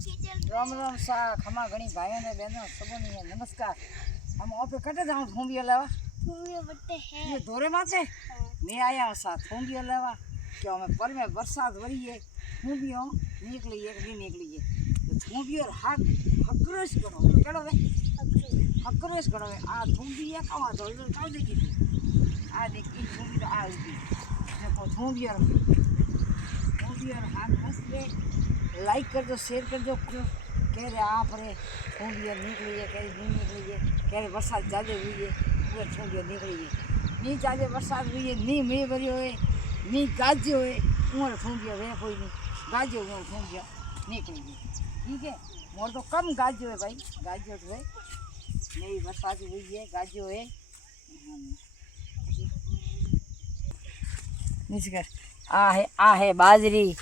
राम राम सा खमा घणी भाइयों ने बहनों सबों ने नमस्कार। हम ऑफे कटे जाऊं थोंबियो लेवा थोंबियो बट्टे है ये दोरे माते मैं आया हूं सा थोंबियो लेवा क्यों मैं पर में बरसात हो रही है थोंबियो निकली एक दिन निकली है तो थोंबियो हक हकरोस करो केड़ो वे हकरोस करो आ थोंबिया कावा तो काव देखी आ देखी थोंबी तो आ उठी देखो थोंबियो हाथ मस्त रे लाइक कर दो शेयर कर दो कह रहे आप रे थोंबिया निकली है कह नहीं निकली है कह रहे बरसात ज़्यादा हुई है वो थोंबिया निकली है नहीं ज़्यादा बरसात हुई है नहीं मैं भरियो है नहीं गाजो है उमर थोंबिया वे कोई नहीं गाजो उमर थोंबिया निकली है ठीक है मोर तो कम गाजो है भाई गाजो तो है नहीं बरसात हुई है गाजो है निष्कर आ है बाजरी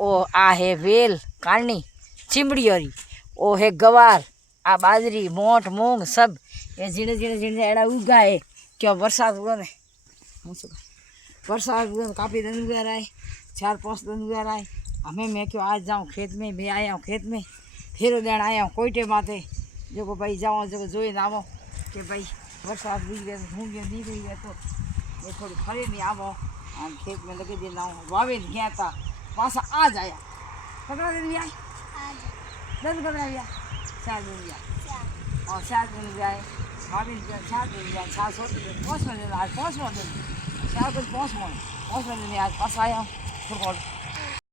ओ आ है वेल कालनी चिमड़ियोरी ओ है गवार आ बाजरी मोट मूंग सब ये झीणे झीणे एड़ा उगा है क्यों बरसात हुआ ने बरसात हुआ काफ़ी दिन उगा रहा है 4-5 दिन उगा रहा है हमें मैं क्यों आज जाऊँ खेत में मैं आया हूँ खेत में फेरो देण आया हूँ कोयटे माथे जो भाई जाओ जो जोई आवो कि भाई बरसात हुई है मूंग निकली है तो ये थोड़ी फरे नहीं आवो खेत में लगे दिन आऊँ वावे गया था पासा आज आया कितना दिन भी आए 10 दिन आया 4 दिन भी आए और 4 दिन भी आए 4 दिन भी आए 5 दिन आज 5वां दिन 4 दिन 5वां दिन आज पास आया हूँ